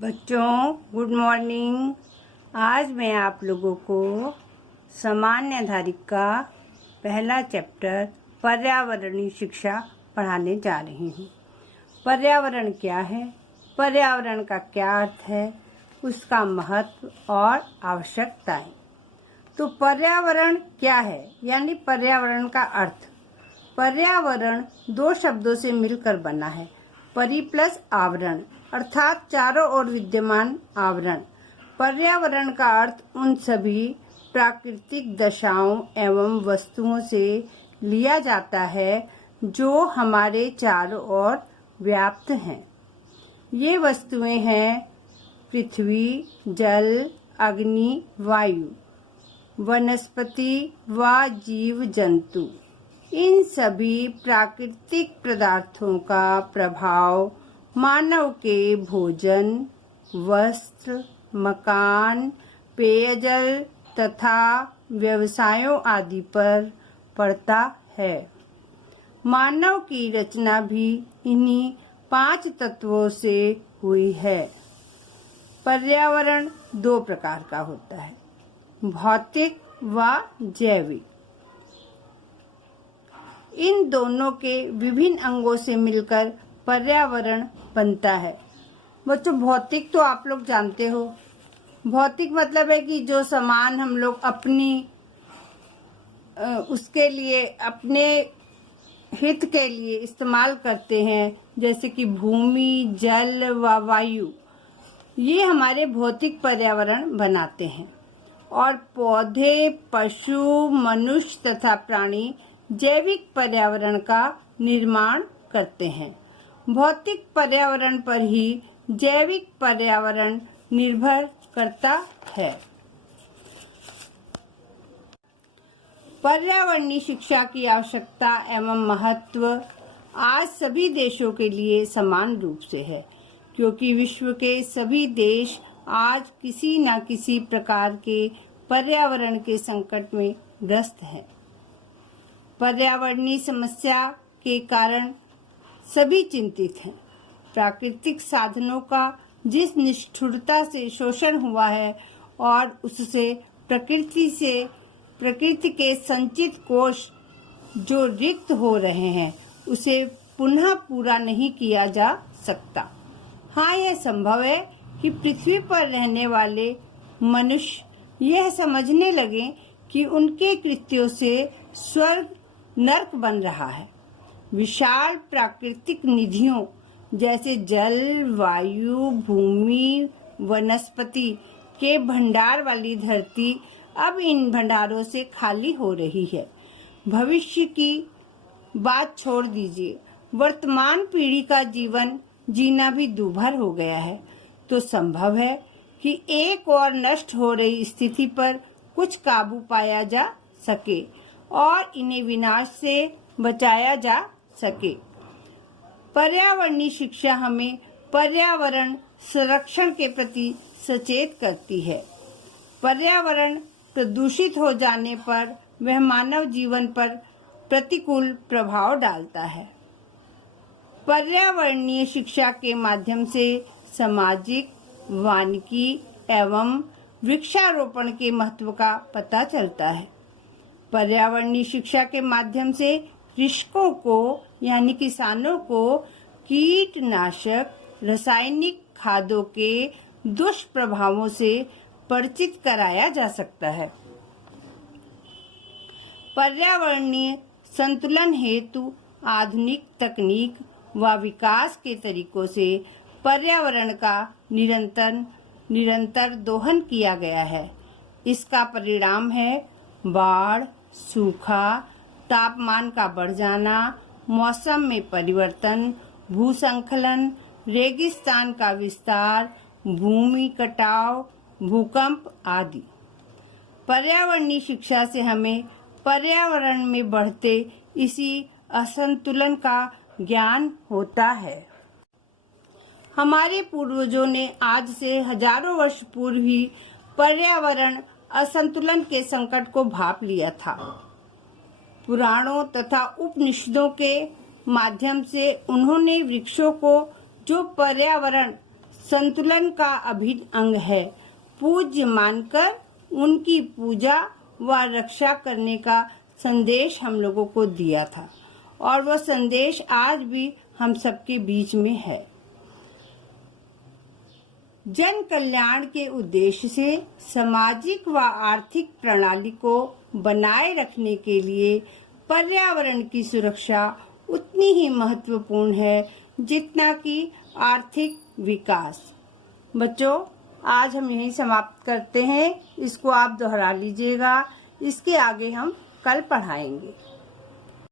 बच्चों good morning. आज मैं आप लोगों को सामान्य धारिक का पहला चैप्टर पर्यावरणीय शिक्षा पढ़ाने जा रही हूँ। पर्यावरण क्या है, पर्यावरण का क्या अर्थ है, उसका महत्व और आवश्यकताएं। तो पर्यावरण क्या है यानी पर्यावरण का अर्थ। पर्यावरण दो शब्दों से मिलकर बना है, परि प्लस आवरण, अर्थात चारों ओर विद्यमान आवरण। पर्यावरण का अर्थ उन सभी प्राकृतिक दशाओं एवं वस्तुओं से लिया जाता है जो हमारे चारों ओर व्याप्त हैं। ये वस्तुएं हैं पृथ्वी, जल, अग्नि, वायु, वनस्पति व जीव जंतु। इन सभी प्राकृतिक पदार्थों का प्रभाव मानव के भोजन, वस्त्र, मकान, पेयजल तथा व्यवसायों आदि पर पड़ता है। मानव की रचना भी इन्हीं 5 तत्वों से हुई है। पर्यावरण दो प्रकार का होता है, भौतिक व जैविक। इन दोनों के विभिन्न अंगों से मिलकर पर्यावरण बनता है। बच्चों भौतिक तो आप लोग जानते हो। भौतिक मतलब है कि जो सामान हम लोग उसके लिए अपने हित के लिए इस्तेमाल करते हैं, जैसे कि भूमि, जल व वायु, ये हमारे भौतिक पर्यावरण बनाते हैं। और पौधे, पशु, मनुष्य तथा प्राणी जैविक पर्यावरण का निर्माण करते हैं। भौतिक पर्यावरण पर ही जैविक पर्यावरण निर्भर करता है। पर्यावरणीय शिक्षा की आवश्यकता एवं महत्व आज सभी देशों के लिए समान रूप से है, क्योंकि विश्व के सभी देश आज किसी न किसी प्रकार के पर्यावरण के संकट में ग्रस्त हैं। पर्यावरणीय समस्या के कारण सभी चिंतित हैं। प्राकृतिक साधनों का जिस निष्ठुरता से शोषण हुआ है और उससे प्रकृति के संचित कोष जो रिक्त हो रहे हैं, उसे पुनः पूरा नहीं किया जा सकता। हाँ, यह संभव है कि पृथ्वी पर रहने वाले मनुष्य यह समझने लगे कि उनके कृत्यों से स्वर्ग नरक बन रहा है। विशाल प्राकृतिक निधियों जैसे जल, वायु, भूमि, वनस्पति के भंडार वाली धरती अब इन भंडारों से खाली हो रही है। भविष्य की बात छोड़ दीजिए, वर्तमान पीढ़ी का जीवन जीना भी दूभर हो गया है। तो संभव है कि एक और नष्ट हो रही स्थिति पर कुछ काबू पाया जा सके और इन्हें विनाश से बचाया जा सके। पर्यावरणीय शिक्षा हमें पर्यावरण संरक्षण के प्रति सचेत करती है। पर्यावरण प्रदूषित हो जाने पर वह मानव जीवन पर प्रतिकूल प्रभाव डालता है। पर्यावरणीय शिक्षा के माध्यम से सामाजिक, वानिकी एवं वृक्षारोपण के महत्व का पता चलता है। पर्यावरणीय शिक्षा के माध्यम से कृषकों को यानी किसानों को कीटनाशक, रासायनिक खादों के दुष्प्रभावों से परिचित कराया जा सकता है। पर्यावरणीय संतुलन हेतु आधुनिक तकनीक व विकास के तरीकों से पर्यावरण का निरंतर दोहन किया गया है। इसका परिणाम है बाढ़, सूखा, तापमान का बढ़ जाना, मौसम में परिवर्तन, भूसंखलन, रेगिस्तान का विस्तार, भूमि कटाव, भूकंप आदि। पर्यावरणीय शिक्षा से हमें पर्यावरण में बढ़ते इसी असंतुलन का ज्ञान होता है। हमारे पूर्वजों ने आज से हजारों वर्ष पूर्व ही पर्यावरण असंतुलन के संकट को भांप लिया था। पुराणों तथा उपनिषदों के माध्यम से उन्होंने वृक्षों को जो पर्यावरण संतुलन का अभिन्न अंग है। पूज्य मानकर उनकी पूजा व रक्षा करने का संदेश हम लोगों को दिया था और वह संदेश आज भी हम सबके बीच में है। जन कल्याण के उद्देश्य से सामाजिक व आर्थिक प्रणाली को बनाए रखने के लिए पर्यावरण की सुरक्षा उतनी ही महत्वपूर्ण है जितना कि आर्थिक विकास। बच्चों, आज हम यही समाप्त करते हैं। इसको आप दोहरा लीजिएगा। इसके आगे हम कल पढ़ाएंगे।